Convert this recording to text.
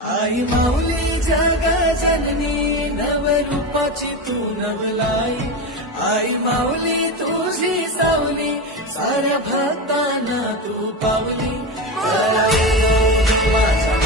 आई माऊली जग जननी नवरूपाची तू नवलाई. आई माऊली तुझी सावली साऱ्या भक्तांना तू पावली. जरा माझ्या